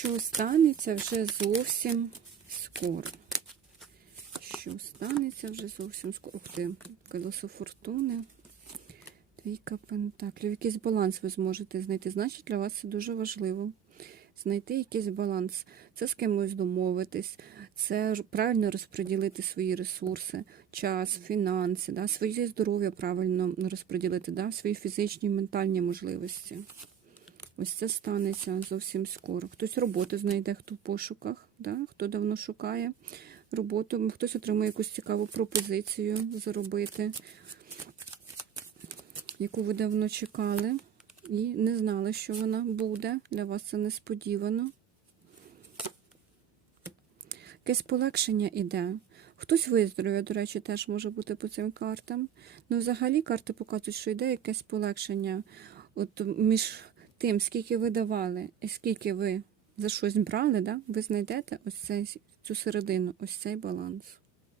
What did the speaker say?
що станеться вже зовсім скоро. Що станеться вже зовсім скоро. Ух ти, колесо фортуни. Двійка пентаклів. Якийсь баланс ви зможете знайти. Значить, для вас це дуже важливо. Знайти якийсь баланс. Це з кимось домовитись, це правильно розподілити свої ресурси, час, фінанси, да, своє здоров'я правильно розподілити, да, свої фізичні і ментальні можливості. Ось це станеться зовсім скоро. Хтось роботу знайде, хто в пошуках, да? хто давно шукає роботу, хтось отримає якусь цікаву пропозицію заробити, яку ви давно чекали і не знали, що вона буде. Для вас це несподівано. Якесь полегшення іде. Хтось виздоров'я, до речі, теж може бути по цим картам. Ну, взагалі, карти показують, що йде якесь полегшення. От між тим, скільки ви давали і скільки ви за щось брали, да, ви знайдете ось цей, цю середину, ось цей баланс.